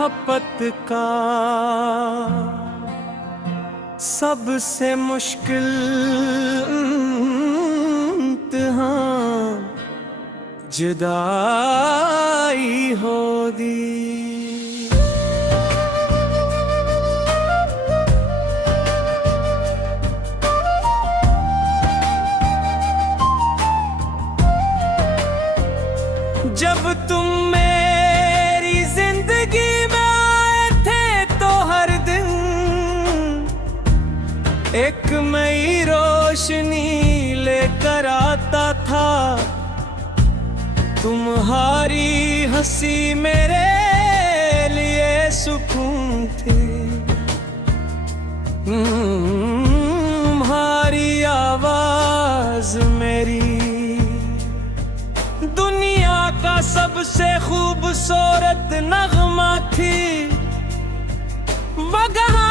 मोहब्बत का सबसे मुश्किल इम्तिहान जुदाई हो दी। जब तुम मेरी जिंदगी में आए थे तो हर दिन एक नई रोशनी लेकर आता था। तुम्हारी हंसी मेरे लिए सुकून थी, तुम्हारी आवाज मेरी दुनिया का सबसे खूबसूरत नगमा थी। वहाँ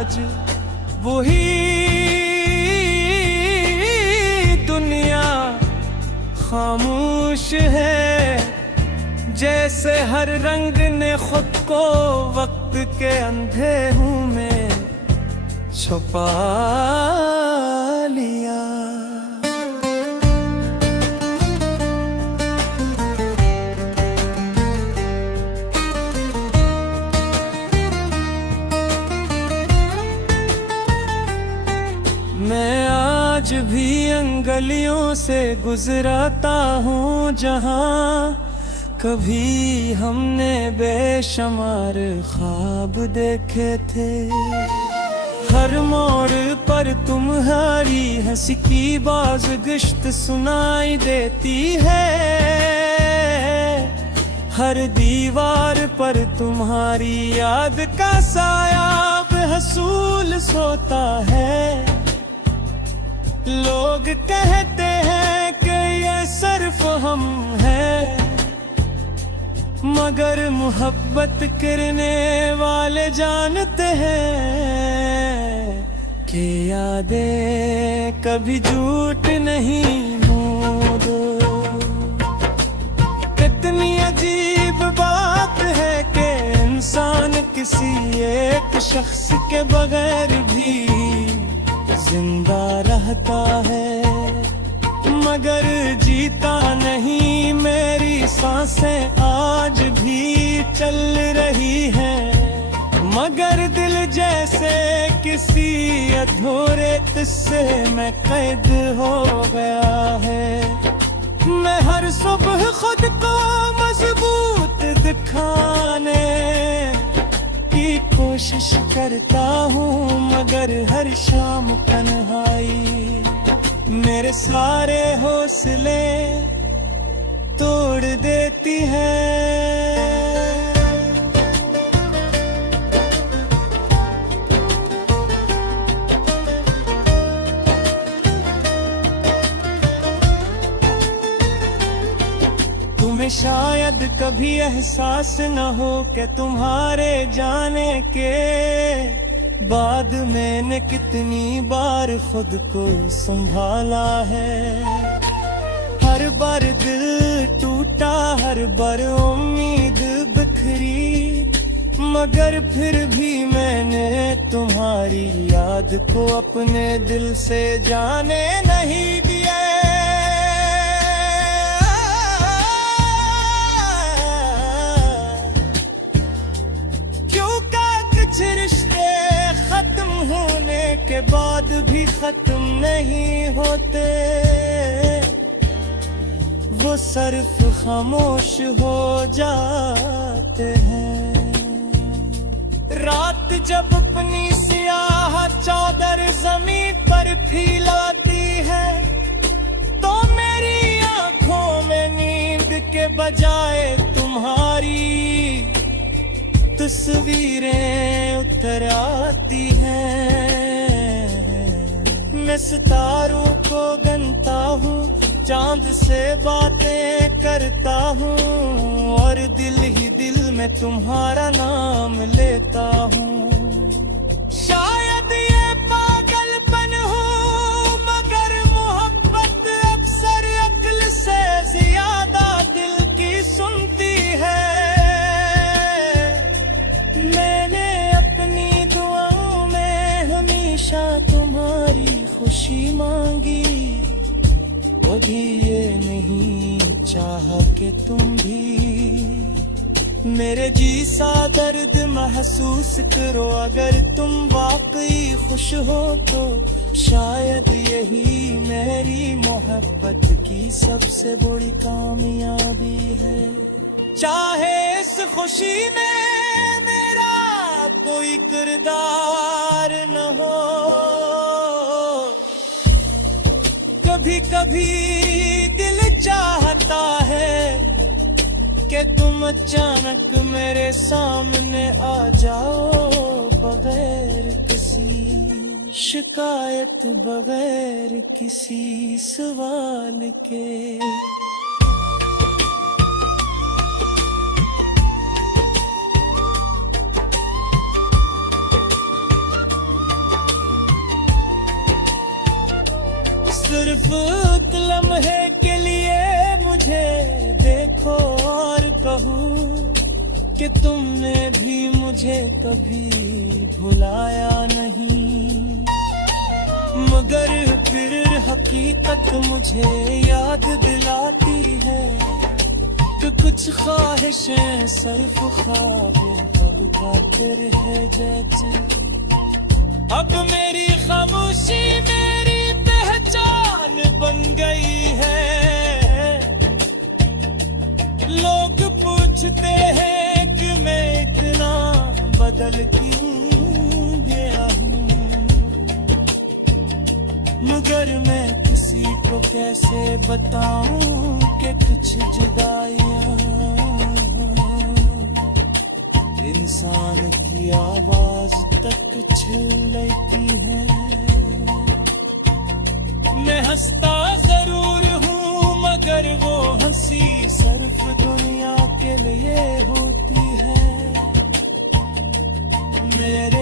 आज वही दुनिया खामोश है, जैसे हर रंग ने खुद को वक्त के अंधेरों में छुपा लिया। मैं आज भी अंगलियों से गुजरता हूँ जहाँ कभी हमने बेशुमार ख्वाब देखे थे। हर मोड़ पर तुम्हारी हंसी की बाज़गश्त सुनाई देती है। हर दीवार पर तुम्हारी याद का साया बेहसूल सोता है। लोग कहते हैं कि ये सिर्फ हम हैं, मगर मोहब्बत करने वाले जानते हैं कि यादें कभी झूठ नहीं मोड़ो। कितनी अजीब बात है कि इंसान किसी एक शख्स के बगैर भी जिंदा रहता है, मगर जीता नहीं। मेरी सांसें आज भी चल रही हैं, मगर दिल जैसे किसी अधूरे किस्से में कैद हो गया है। मैं हर सुबह खुद को मजबूत दिखाने की कोशिश करता हूँ, मगर हर शाम तन्हाई मेरे सारे हौसले तोड़ देती है। तुम्हें शायद कभी एहसास न हो कि तुम्हारे जाने के बाद मैंने कितनी बार खुद को संभाला है। हर बार दिल टूटा, हर बार उम्मीद बिखरी, मगर फिर भी मैंने तुम्हारी याद को अपने दिल से जाने नहीं दिया। कुछ रिश्ते खत्म होने के बाद भी खत्म नहीं होते, वो सिर्फ खामोश हो जाते हैं। रात जब अपनी सियाह चादर जमीन पर फैलाती है, तो मेरी आंखों में नींद के बजाय तुम्हारी तस्वीरें उतर आती हैं। मैं सितारों को गिनता हूँ, चांद से बातें करता हूँ, और दिल ही दिल में तुम्हारा नाम लेता हूँ। शायद ये पागलपन हो, मगर मोहब्बत अक्सर अक्ल से ज्यादा हमेशा तुम्हारी खुशी मांगी, कभी ये नहीं चाहा कि तुम भी मेरे जी सा दर्द महसूस करो। अगर तुम वाकई खुश हो तो शायद यही मेरी मोहब्बत की सबसे बड़ी कामयाबी है। चाहे इस खुशी में मेरा कोई किरदार न हो, कभी कभी दिल चाहता है कि तुम अचानक मेरे सामने आ जाओ, बगैर किसी शिकायत, बगैर किसी सवाल के। सिर्फ एक लम्हे के लिए मुझे देखो और कहूँ कि तुमने भी मुझे कभी भुलाया नहीं, मगर फिर हकीकत मुझे याद दिलाती है कि कुछ ख्वाहिशें सिर्फ ख्वाब कब खातिर है जैसे। अब मेरी खामोशी मेरी पहचान बन गई है, लोग पूछते हैं कि मैं इतना बदल क्यों गया हूँ, मगर मैं किसी को कैसे बताऊं कि कुछ जुदाइयां इंसान की आवाज तक छिल लेती है। मैं हंसता जरूर हूँ मगर वो हंसी सिर्फ दुनिया के लिए होती है। मेरे